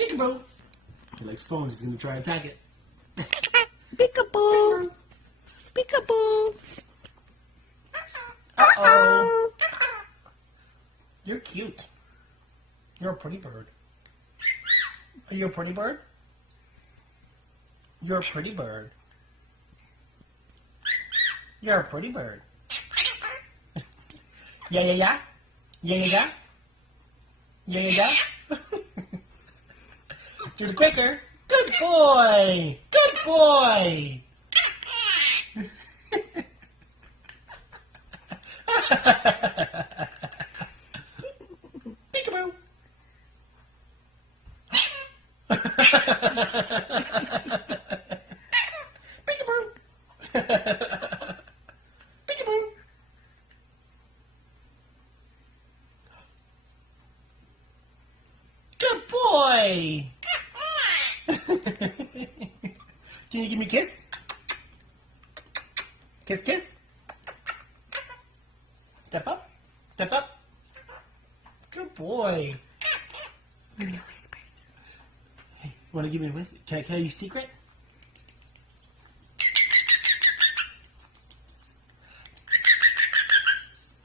Peekaboo. He likes phones. He's going to try to attack it. Peekaboo. Peekaboo. Uh-oh. You're cute. You're a pretty bird. Are you a pretty bird? You're a pretty bird. You're a pretty bird. Yeah, yeah, yeah. Yeah, yeah, yeah. Yeah, yeah, yeah. To the Quaker. Good boy. Good boy. Peekaboo. Peekaboo. Peekaboo. Good boy. Can you give me a kiss? Kiss, kiss. Step up. Step up. Good boy. Give me a whisper. Hey, you want to give me a whisper? Can I tell you a secret?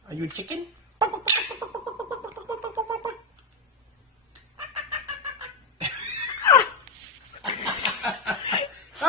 Are you a chicken?